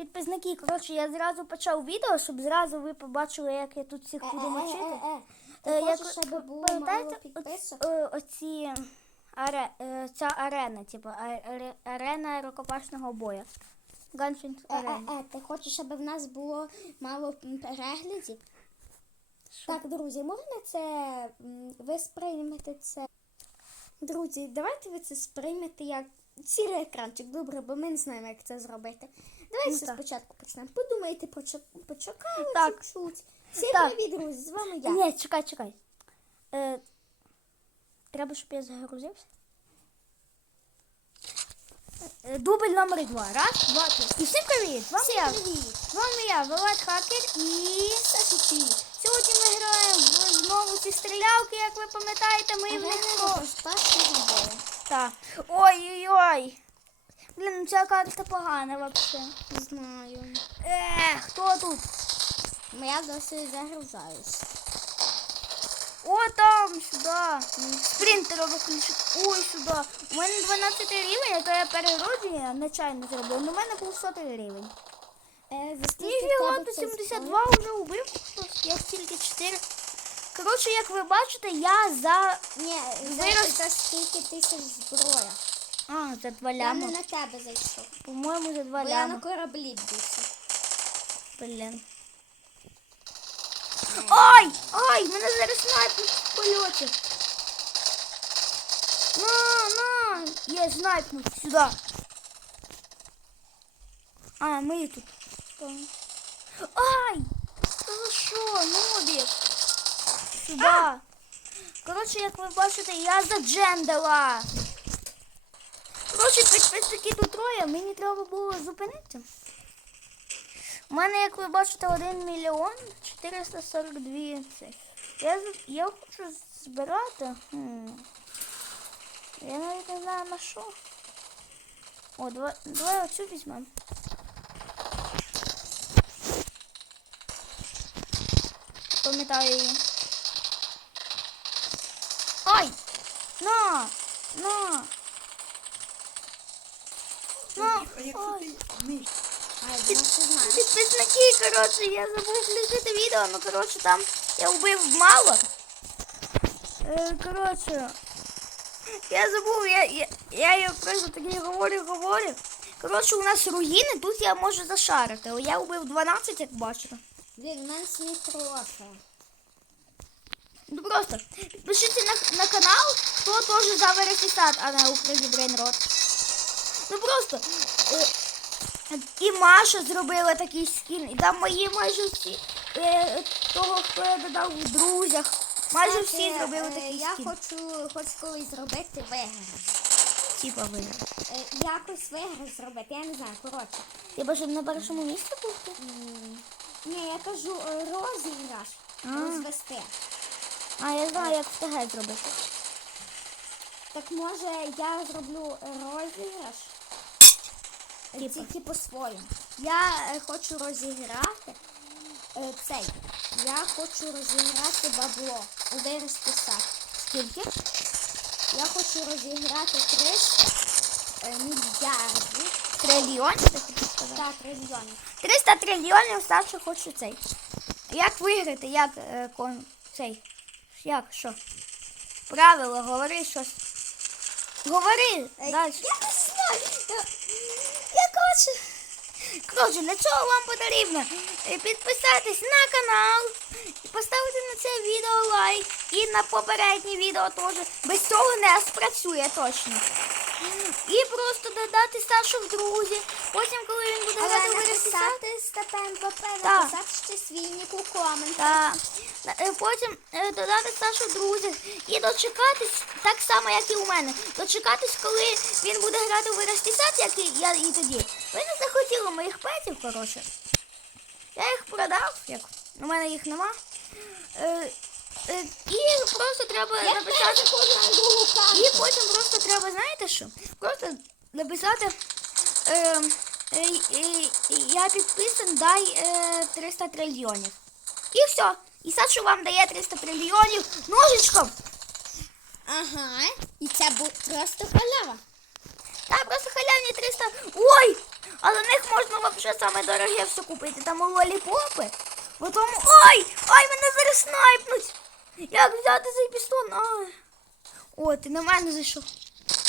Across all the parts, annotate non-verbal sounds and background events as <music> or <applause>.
підписники, коротше, я зразу почав відео, щоб зразу ви побачили, як я тут всіх буду мочити. Е-е-е-е. Ти Е, щоб було пам'ятаєте, е, оці е, ця арена, типу, аре- арена рукопашного бою. Arena. Е-е-е, ти хочеш, щоб в нас було мало переглядів? Так, друзі, можна це ви сприймете це? Друзі, давайте ви це сприймете як цілий екранчик, добре, бо ми не знаємо, як це зробити. Давайте Ну, спочатку почнемо. Подумайте, почекаємо Так. чуть-чуть. Всім привіт, друзі, з вами я. Ні, чекай, чекай. Е, треба, щоб я загрузився. Е, Дубль номер два. Раз, два, три. І всім привіт! З вами Всім я. привіт! З вами я, Влад Хакер і Сашичі. Сьогодні ми граємо в знову ці стрілялки, як ви пам'ятаєте, ми в них Ага, розпашного бою. Так. Ой-ой-ой. Блін, ну ця карта погана вообще. Знаю. Е, хто тут? Я досі загружаюсь. О, там, сюди. Спринт треба включити. Ой, сюди. У мене 12 рівень, а то я переродження нечайно зробив. Ну, у мене був 100 рівень. Ніфіга, до 72 вже убив. Я стільки 4. Коротше, як ви бачите, я за... Ні, за, за скільки тисяч зброя. А, за 2 Я не ляма. на тебе зайшов. По-моєму, за 2 Бо я на ляма. кораблі бився. Блін. Ай! Ай! Мене зараз снайпер в польоті. На, на! Я снайпнув сюди. А, ми тут. Ай! Та ви що, нобік? Сюди. Коротше, як ви бачите, я заджендала. Коротше, підписники тут троє, мені треба було зупинитися. У мене, як ви бачите, 1 мільйон 442 цих. Я, я хочу збирати. Хм. Я навіть не знаю на що. О, давай, давай оцю візьмемо. Пам'ятаю її. Ай! На! На! На! Ай! А, я думав, ти знаєш. Підписники, коротше, я забув включити відео, ну коротше там я вбив мало. Е, коротше, я забув, я, я, я їй просто такі говорю, говорю. Коротше, у нас руїни, тут я можу зашарити. Я вбив 12, як бачите. Блін, в мене слід. Ну просто підпишіться на, на канал, хто теж за Вересісат, а не Україні Брейнрод. Ну просто. Е, і Маша зробила такий скін, і там мої майже всі е, того, хто я додав в друзях. Майже всі зробили е, такий Я скін. хочу хоч колись зробити виграш. Типа ви. Е, Якось виграш зробити, я не знаю, коротше. Ти щоб на першому місці був? Ні, я кажу розіграш розвести. А, я знаю, як в ТГ зробити. Так може я зроблю розіграш? Типу? Тільки по-своєму. Я е, хочу розіграти е, цей. Я хочу розіграти бабло у вирості сад. Скільки? Я хочу розіграти 300 е, мільярдів Трильйонів, ти хотів сказати? та трильйонів. 300 трильйонів Саша хоче цей. Як виграти? Як е, кон... цей? Як? Що? Правило, говори щось. Говори Е, далі. Я не коротше. Коротше, для цього вам потрібно е, підписатись на канал, поставити на це відео лайк і на попереднє відео теж. Без цього не спрацює точно. І просто додати Сашу в друзі. Потім, коли він буде Але написати Степен ПП, написати ще свій нік у коментах. Е, потім е, додати Сашу в друзі і дочекатись, так само, як і у мене. Дочекатись, коли він буде грати у Верестісат, як і я і тоді. Ви не захотіли моїх петів, коротше. Я їх продав, як у мене їх нема. Е, і просто треба Я написати. І потім просто треба, знаєте що? Просто написати. Е, е, е, я підписан, дай е, 300 трильйонів. І все. І Сашу вам дає 300 трильйонів ножичком. Ага. І це був просто халява. Та просто халявні 300. Ой! А за них можна взагалі саме дороге все купити. Там лоліпопи. Потім. Ой! Ой, мене зараз снайпнуть! Як взяти цей пістон? Ай. О, ти мене зайшов.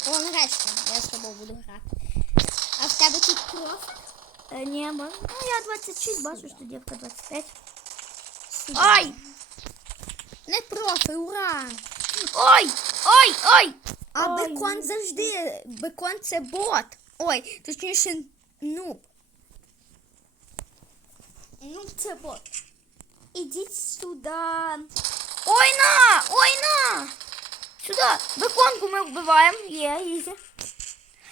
О, нарешті, я з тобою буду грати. А в тебе тут профі? Е, ні, ба- ну я 26, бачу, що дівка 25. Сюди. Ай! Не профі, ура! Ой! Ой! Ой! А Ой, бекон ну, завжди. Бекон це бот. Ой, точніше, нуб. Нуб це бот. Ідіть сюди. Ой на! Ой на! Сюди! Беконку ми вбиваємо. Є, ізі.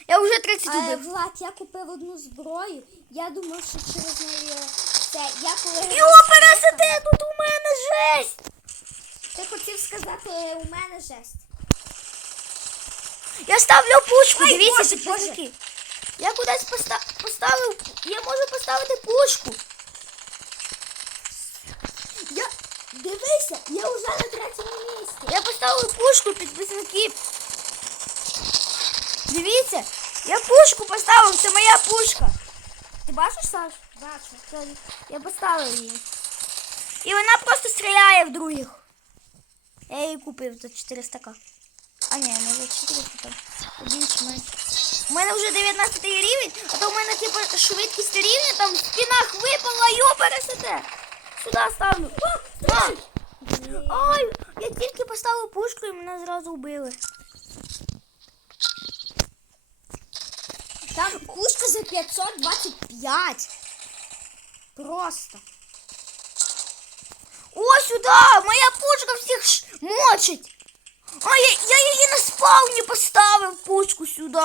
Я вже 30 А, убив. Влад, я купив одну зброю. Я думав, що через неї це. Я коли. Його пересете, тут у мене жесть! Ти хотів сказати, у мене жесть. Я ставлю пушку, Ай, дивіться, Боже, підписники. Я кудись поста- поставив. Я можу поставити пушку. Я. Дивися, я вже на третьому місці. Я поставив пушку, підписники. Дивіться, я пушку поставив, це моя пушка. Ти бачиш, Саш? Бачу. Я поставив її. І вона просто стріляє в других. Я її купив за 400 к. А ні, не за 400 там. Більше менше. У мене вже 19 рівень, а то в мене типу швидкість рівня, там в стінах випала, йо пересете. Сюди ставлю. О, на. Ой, я тільки поставив пушку і мене зразу вбили. Там пушка за 525. Просто. О, сюди! Моя пушка всіх ш... мочить. А я, я її на спавні поставив пушку сюди.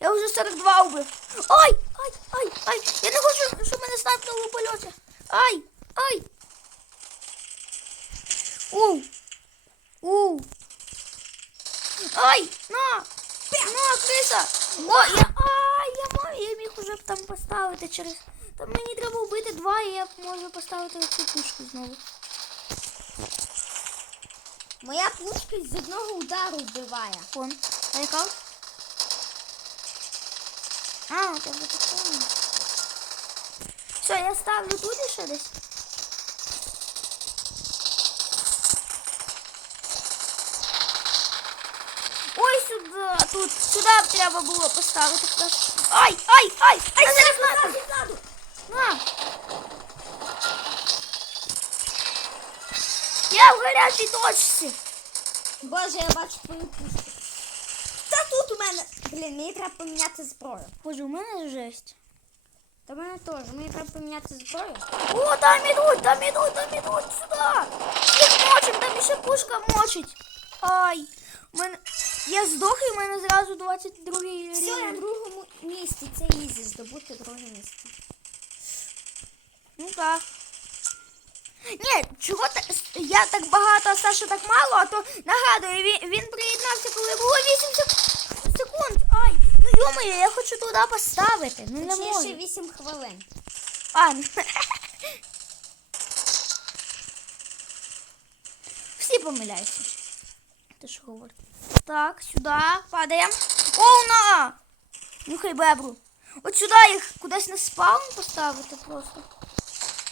Я вже 42 вбив. Ай, ай, ай, ай. Я не хочу, щоб мене снайпнули у польоті. Ай, ай. У. У. Ай, на. На, криса. О, я, ай, я, маю, я міг уже там поставити через... Там мені треба вбити два, і я можу поставити цю пушку знову. Моя пушка з одного удару вбиває. Вон. А яка? А, у тебе такое. Все, я ставлю тут ще десь. Ой, сюди, тут, сюди треба було поставити. Ай, ай, ай, ай, зараз на, на. Я в гарячій точці. Боже, я бачу твою пушку. Та тут у мене. Блін, мені треба поміняти зброю. Боже, у мене жесть. В мене теж. Мені треба поміняти зброю. О, там ідуть, там ідуть, там ідуть сюди. Всіх мочим, там ще пушка мочить. Ай, мене... я здох і в мене зразу 22 Все, я на рівень. другому місці. Це ізі здобути друге місце. Ну так. Ні, чого так, я так багато, а Саша так мало, а то нагадую, він, він приєднався, коли було 8 секунд. Ай, йомаю, я хочу туди поставити. Ну не можу. 8 хвилин. А, ну. <laughs> Всі помиляються. Ти що говориш? Так, сюди падаємо. О, на! Нюхай бебру. От сюди їх кудись на спаун поставити просто.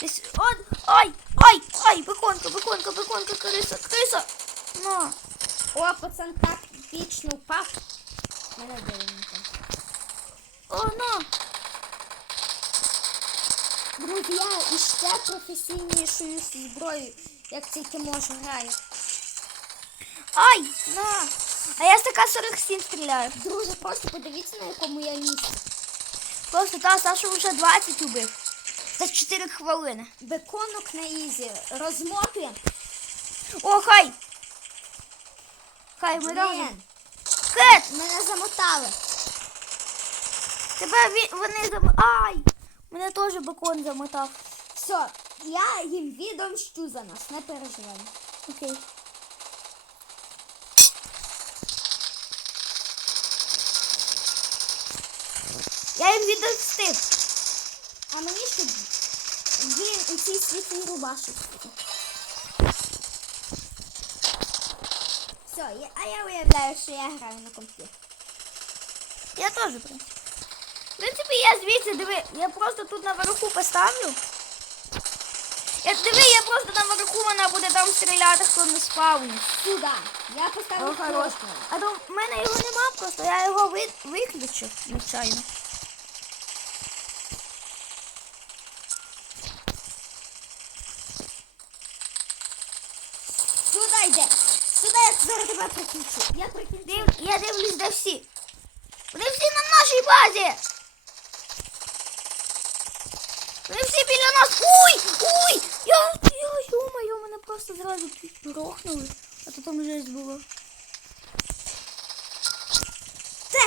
Десь. От, ай, ай, ай, беконка, беконка, беконка, криса, криса. На. О, пацан так вічно впав. Мене дивиться. О, на. Друзі, я іще професійнішою зброєю, як тільки можу граю. Ай, на. А я з така 47 стріляю. Друзі, просто подивіться, на якому я місці. Просто та Саша вже 20 убив. За 4 хвилини. Беконок на ізі. Розмотуємо. О, хай! Хай, ми. Блін, Кет! мене замотали. Тебе ві- вони зам... Ай! Мене теж бекон замотав. Все, я їм відомщу за нас, не переживай. Окей. Я їм відомстив. А мені ще він у цій світлій рубашці. Все, я, а я уявляю, що я граю на комп'ютері. Я теж, в принципі. В принципі, я звідси, диви, я просто тут наверху поставлю. Я диви, я просто наверху вона буде там стріляти, хто не спавнить. Сюди. Я поставлю О, хорош. А то в мене його нема просто, я його ви... виключив, звичайно. Сюди йде. Сюди я зараз тебе прикінчу. Я прикінчу. Див... Я дивлюсь, де всі. Вони всі на нашій базі. Всі біля нас. Уй! Уй! Я, я, ё-моё, мене просто зразу грохнули. А то там жесть було. Це,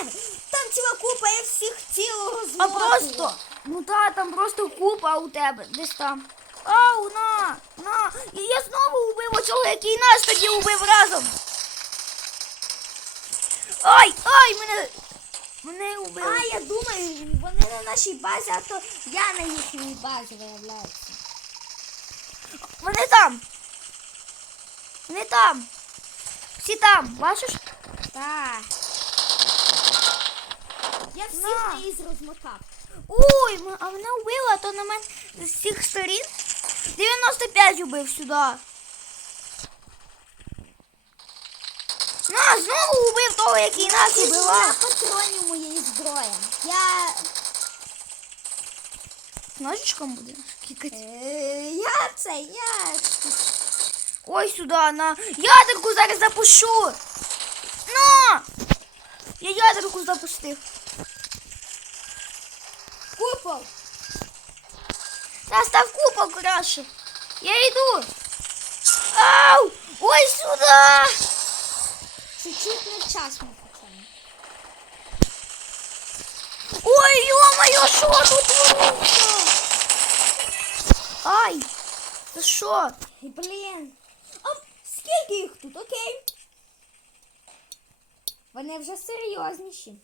там ціла купа, я всіх тіло А розмотую. просто, ну та, там просто купа у тебе, десь там. Ау, на, на. І я знову убив оцього, який нас тоді убив разом. Ай, ай, мене, мене убили. А, я думаю, вони на нашій базі, а то я на їхній базі виявляється. Вони там. Вони там. Всі там, бачиш? Так. Я всіх На. із розмотав. Ой, а мене убила, а то на мене з всіх сторін 95 убив сюди. На, знову убив того, який нас Я убивав. патронів моєї зброї. Я, Ножичком будеш кікати. е, я це, я Ой, сюди, на. Ядерку зараз запущу. На! Я ядерку запустив. купол. Та став купол краще. Я йду. Ау! Ой, сюди! Чуть-чуть невчасно пацани. Ой, ё-моё, що тут твориться? Ай! Це що? Блін. А скільки їх тут, окей? Вони вже серйозніші.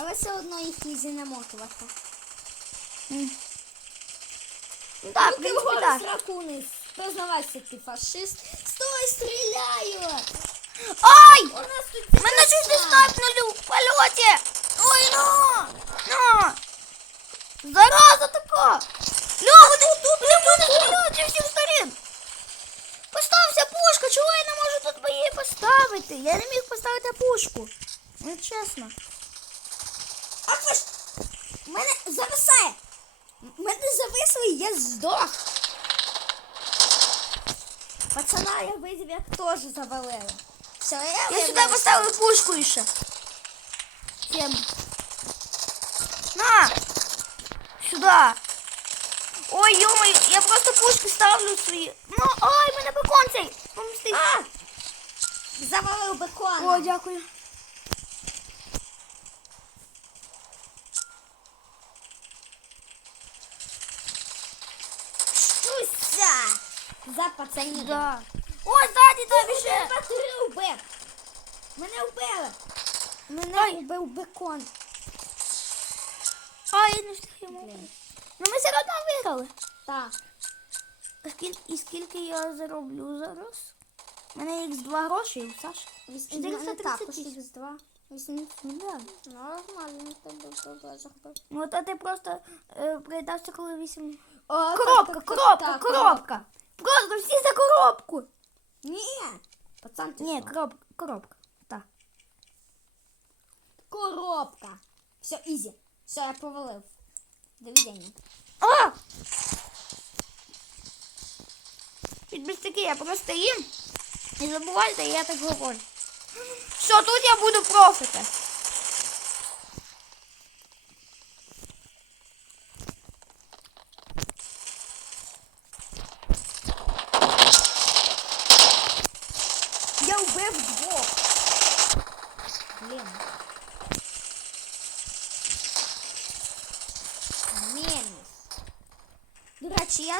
Але все одно їх ізі намотувати. М. Ну так, в принципі, так. ракуни. Признавайся, ти фашист. Стой, стріляю! Ай! Тут Мене чуть не стапнули в польоті! Ой, ну! Ну! Зараза така! Ля, вони тут, вони мене стріляють зі всіх сторін! Постався пушка, чого я не можу тут її поставити? Я не міг поставити пушку. Ну, чесно. А. Мене зависає. Мене зависли, я здох. Пацана, я видів, як теж завалили. Все, я, Я сюди виявляюся. поставив пушку ще. Всем. На! Сюда! Ой, -мо, я просто пушки ставлю свої. Ну, ой, мене бекон цей! Помстив. А! Завалив бекон! О, дякую. За пацанів. Да. Ой, ззаді там ще. Батарею вбив. Мене вбили. Мене Ай. вбив бекон. Ай, я не встиг йому. Блін. Ну ми все одно виграли. Так. А скіль- І скільки я зароблю зараз? У мене Х2 гроші, у Саші. У мене також 438. із два. Ну, да. Нормально, тебе добре зробив. Ну, от а ти просто е, приїдався, коли 8 О, Коробка, коробка, коробка. Просто всі за коробку. Ні. Пацан, ти Ні, що? коробка, коробка. Так. Коробка. Все, ізі. Все, я повалив. Довідення. А! Підбістики, я просто їм. Не забувайте, я так говорю. Все, тут я буду профити.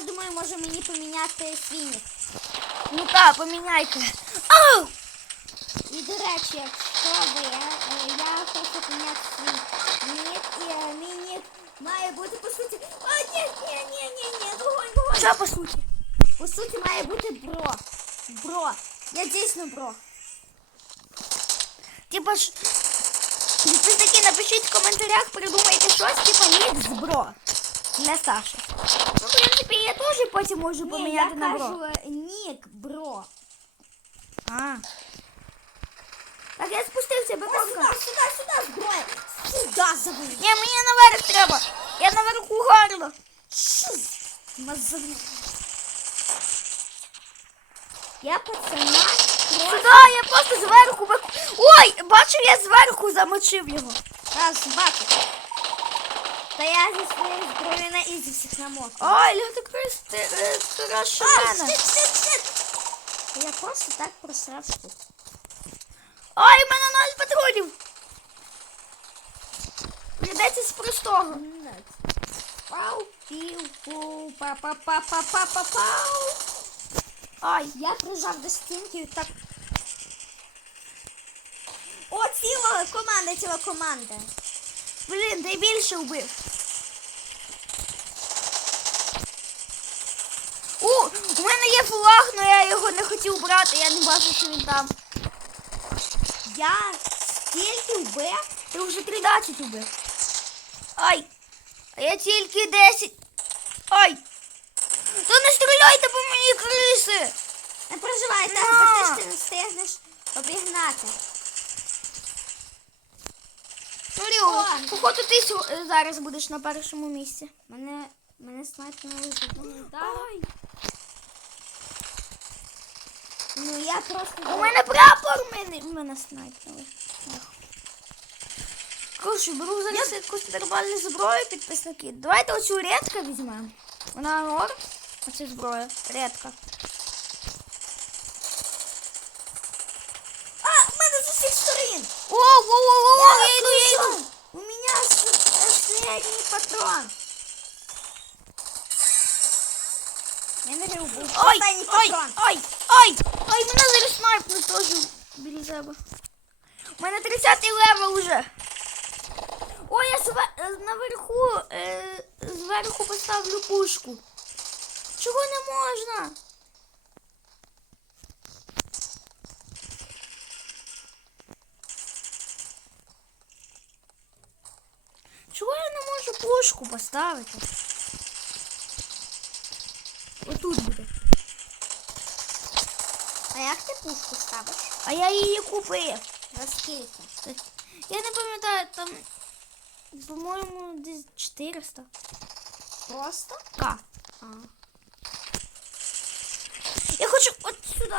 Я думаю, може мені поміняти свій Ну так, поміняйте. Ау! І до речі, якщо ви, е, я хочу поміняти свій нік, і е, мій нік має бути по суті. О, ні, ні, ні, ні, ні, вогонь, вогонь. Що по суті? По суті, має бути бро. Бро. Я дійсно бро. Типа ж Підписники, напишіть в коментарях, придумайте щось, типа нік збро. Для Саші. Ну, в принципі, я теж потім можу Ні, поміняти на бро. кажу е, нік, бро. А. Так, я спустився, О, бабуська. сюди, сюди, сюди, зброя. Сюди забери. Ні, мені наверх треба. Я наверху гарно. Шиз. Я пацана. Сюди, я просто зверху. Ой, бачив, я зверху замочив його. Раз, бачу. Та я зі своєю зброєю на ізі всіх намотую. Ой, Ля, ти Кристи, е, краще А, мене. штит, штит, штит. Я просто так просрав тут. Ой, в мене ноль патронів. Придеться з простого. Пау, пів, пу, па, па, па, па, па, па, пау. Ай, Я прижав до стінки і так. О, ціла команда, ціла команда. блін, ти більше вбив. Хотів брати, я не бачу, що він там. Я стільки вбив. Ти вже 13 убив. Ай! А я тільки 10. Ай! Та не стріляйте по мені, криси! Не переживай, так, ти ж ти не встигнеш обігнати. Ну, походу ти зараз будеш на першому місці. Мене, мене снайпнули. Ай! Ну я просто... У мене прапор, мене, мене снайпнули. Ох. Коротше, беру зараз якусь нормальну зброю, підписники. Давайте оцю редка візьмемо. Вона норм. Оця зброя. Редка. А, в мене з усіх сторін! О, о, о, о, я йду, я йду. У меня с- патрон. Був Ой, ой, ой, ой, ой, мене зараз снайпнуть теж біля себе. У мене 30 левел уже. Ой, я зве- наверху, е, зверху поставлю пушку. Чого не можна? Чого я не можу пушку поставити? Отут буде. А як ти пушку ставиш? А я її купив. За скільки? Я не пам'ятаю, там, по-моєму, десь 400 Просто? К. А. Я хочу от сюди.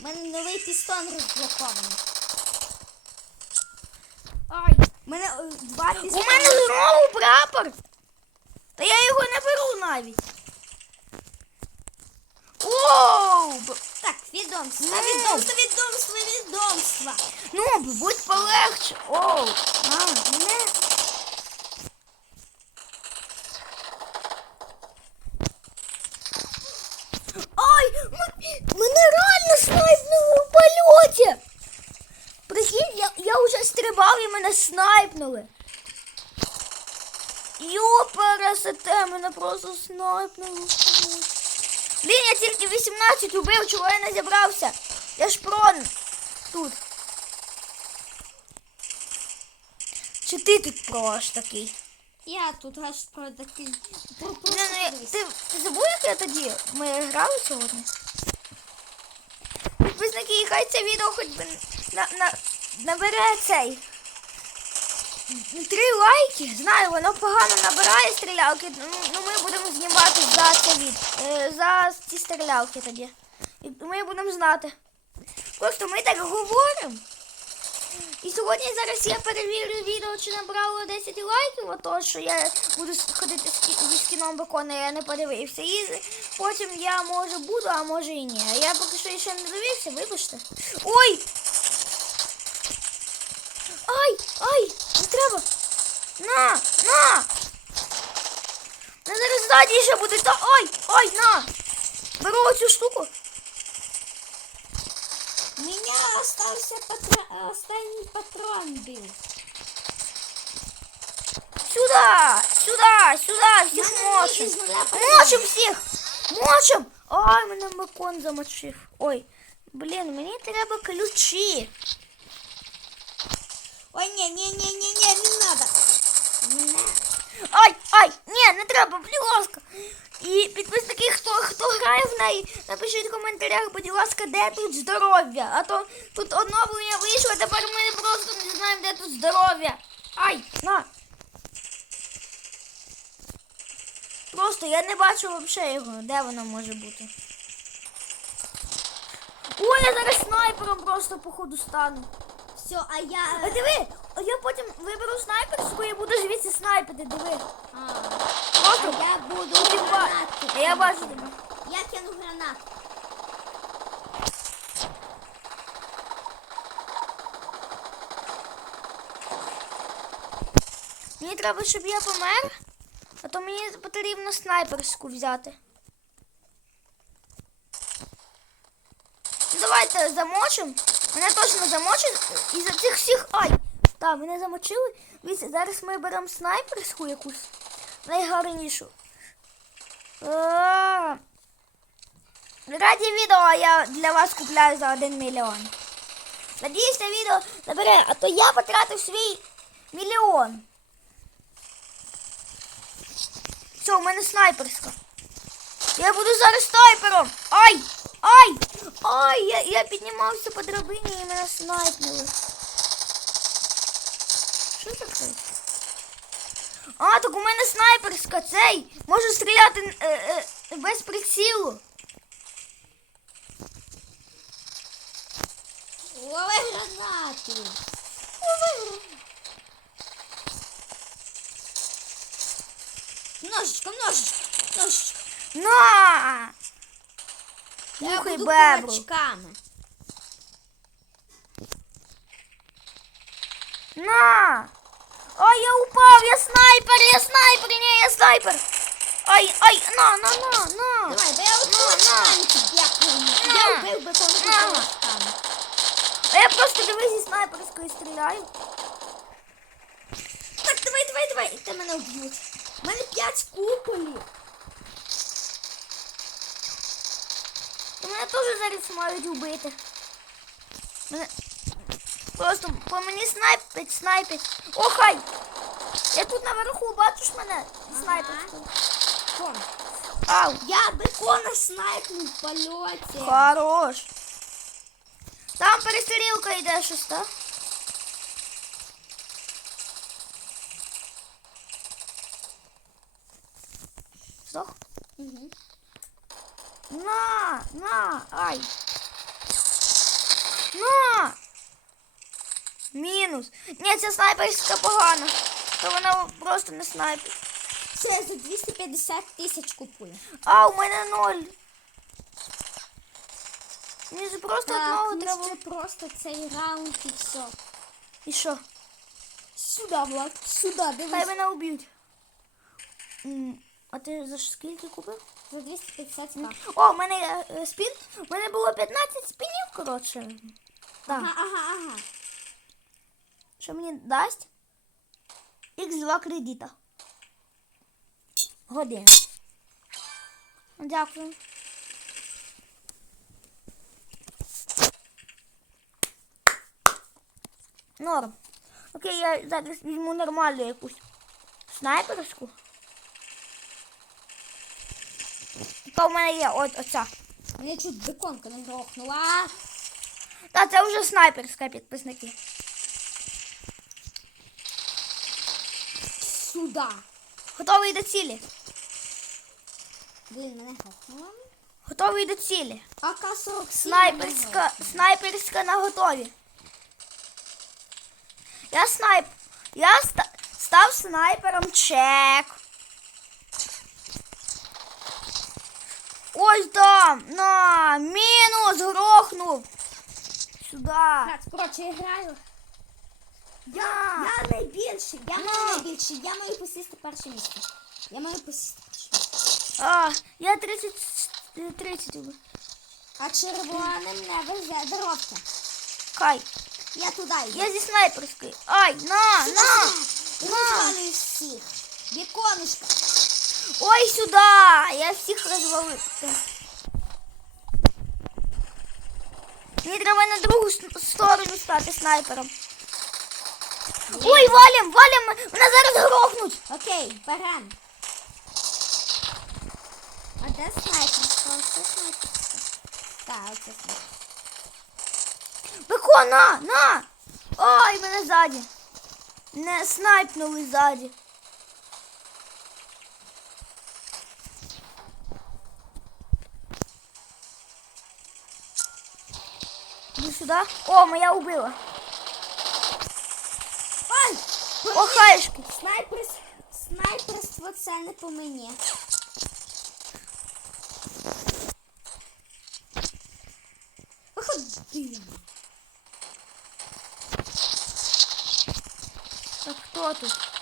У мене новий пістон розблокований. Ай. У мене е, два У пістони. мене знову прапор. Та я його не беру навіть. Оу! Так, відомство, відомство, відомство, відомство. Ну, будь полегче. Оу. А, Мене... Ай! м- Мене реально снайпнули в польоті. Прикинь, я, я вже стрибав і мене снайпнули. Йопересете, мене просто снайпнули. Блін, я тільки 18 убив, чого я не зібрався. Я ж прон тут. Чи ти тут прош такий? Я тут аж про такий... Про, про, Не, ну, я- ти, ти забув, як я тоді? Ми грали сьогодні? Підписники, і хай це відео хоч би на, на, набере цей. Три лайки. Знаю, воно погано набирає стрілялки. Ну, ну ми будемо знімати за це від. е, За ці стрілялки тоді. І ми будемо знати. Просто ми так говоримо. І сьогодні зараз я перевірю відео, чи набрало 10 лайків, ото що я буду ходити зі скіном бекона, я не подивився. І потім я може буду, а може і ні. А я поки що ще не дивився, вибачте. Ой! Ай! Ай! Не треба! На! На! На зараз ззаді ще буде та. Ой! Ой, на! Беру оцю штуку. У меня остался патрон, останній патрон был. Сюда! Сюда! Сюда! Всіх Мене мочим! із нуля патрон. Мочим всіх! Мочим! Ай, мене бекон замочив. Ой, Блін, мені треба ключі. Ой, ні, ні, ні, ні, ні, не надо. Не. Ай, ай, ні, не треба, будь ласка. І підписники, хто, хто грає в неї, напишіть в коментарях, будь ласка, де тут здоров'я. А то тут оновлення вийшло, тепер ми просто не знаємо, де тут здоров'я. Ай, на. Просто я не бачу взагалі його, де воно може бути. Ой, я зараз снайпером просто походу стану. Все, а А я... диви, а я потім виберу снайперську і буду звідси снайпити, диви. А, Просто я буду Ти ба- гранатки. А я бачу тебе. Я кину гранату. Мені треба, щоб я помер, а то мені потрібно снайперську взяти. Ну, Давайте замочимо. Мене точно замочать. І за цих всіх. Ай! Так, мене замочили. Дивіться, зараз ми беремо снайперську якусь. Найгарнішу. Раді відео я для вас купляю за 1 мільйон. Надіюсь, це відео набере, а то я потратив свій мільйон. Все, у мене снайперська. Я буду зараз снайпером. Ай! Ай! Ай! Я, я піднімався по драбині і мене снайпнули. Що таке? А, так у мене снайперська цей. Можу стріляти е, е, без прицілу. Лови гранату. Ножичком, ножичком, ножичком. На! Нюхай бебру. кулачками. На! Ай, я упав, я снайпер, я снайпер, ні, я снайпер. Ай, ай, на, на, на, на. Давай, бо я от кулачками дякую. Я вбив би тому На. кулачками. А я просто дивись зі снайперської стріляю. Так, давай, давай, давай. І ти мене вб'ють. У мене п'ять куполів. теж зараз мають вбити. Мене... Просто по мені снайпить, снайпить. О, хай! Я тут наверху, бачиш мене? Снайперською. Кон. Ау! Я бекона снайпнув в польоті. Хорош. Там перестрілка йде щось, так? Здох? Мгм. На, на, ай. На. Мінус. Ні, ця снайперська погана. То вона просто не снайпер. Це за 250 тисяч купую. А, у мене ноль. Мені ж просто Так, одного ну треба. ще просто цей раунд і все. І що? Сюди, Влад, сюди, Хай мене уб'ють. А ти за скільки купив? За 250 ка. О, у мене є е, спін. У мене було 15 спінів, коротше. Так. Ага, ага, ага. Що мені дасть? Х2 кредита. Година. Дякую. Норм. Окей, я зараз візьму нормальну якусь снайперську. Яка в мене є от оця. Мене чуть беконка не грохнула. Та це вже снайперська підписники. Сюди. Готовий до цілі. Блін, мене грохнула. Готовий до цілі. АК-47. Снайперська, снайперська на готові. Я снайп. Я ста- став снайпером чек. Ось там. На. Мінус грохнув. Сюда. Так, коротше, я граю. На. Я найбільший, я На. найбільший. Я маю посісти перше місце. Я маю посісти перше місце. А, я 30, е, 30 убив. А червоним не везе дорогся. Хай. Я туди йду. Я зі снайперської. Ай, на, на. Я на. розвалюю всіх. Віконечка. Ой, сюди. Я всіх розвалив. Мені треба на другу сторону стати снайпером. Ой, валим, валим, мене зараз грохнуть. Окей, берем. А де снайперська? Оце снайперська. Так, оце снайперська. Беко, на, на. Ой, мене ззаді. Не снайпнули ззаді. Іди сюди. О, моя убила. Ай! О, хаєшки. Снайперс... Снайперство це не по мені. Виходи. Так хто тут?